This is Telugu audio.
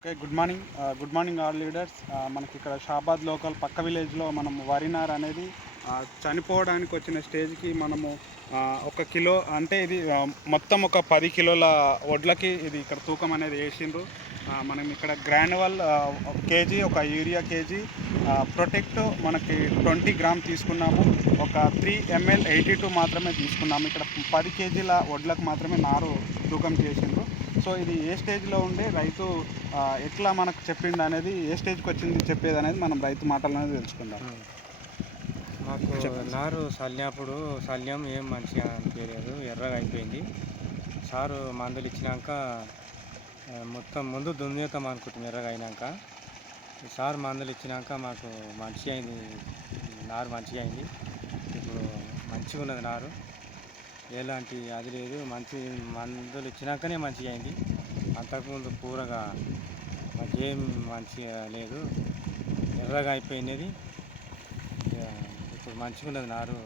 Okay. Good morning all leaders. మనకి ఇక్కడ షాబాద్ లోకల్ పక్క విలేజ్లో మనం వరి నార్ అనేది చనిపోవడానికి వచ్చిన స్టేజ్కి మనము ఒక కిలో అంటే ఇది మొత్తం ఒక 10 కిలోల వడ్లకి ఇది ఇక్కడ తూకం అనేది వేసిండ్రు. మనం ఇక్కడ గ్రాన్యువల్ కేజీ, ఒక యూరియా కేజీ, ప్రొటెక్ట్ మనకి 20 గ్రామ్ తీసుకున్నాము. ఒక 3 ml 82 మాత్రమే తీసుకున్నాము. ఇక్కడ 10 కేజీల వడ్లకు మాత్రమే నారు తూకం చేసిండ్రు. సో ఇది ఏ స్టేజ్లో ఉండే రైతు ఎట్లా మనకు చెప్పిండు అనేది, ఏ స్టేజ్కి వచ్చింది చెప్పేది అనేది మనం రైతు మాటలనేది తెలుసుకుందాం. మాకు నారు చల్లినప్పుడు చల్లాం, ఏం మంచిగా అనిపించలేదు, ఎర్రగా అయిపోయింది. సారు మందులు ఇచ్చినాక మొత్తం ముందు దున్నేద్దాం అనుకుంటాం. ఎర్రగా అయినాక సారు మందులు ఇచ్చినాక మాకు మంచిగా అయింది, నారు మంచిగా అయింది. ఇప్పుడు మంచిగా ఉన్నది నారు, ఎలాంటి అది లేదు. మంచి మందులు ఇచ్చినాకనే మంచిగా అయింది. అంతకుముందు పూరగా మాకేం మంచిగా లేదు, ఎర్రగా అయిపోయినది. ఇప్పుడు మంచిగా ఉన్నది నారు.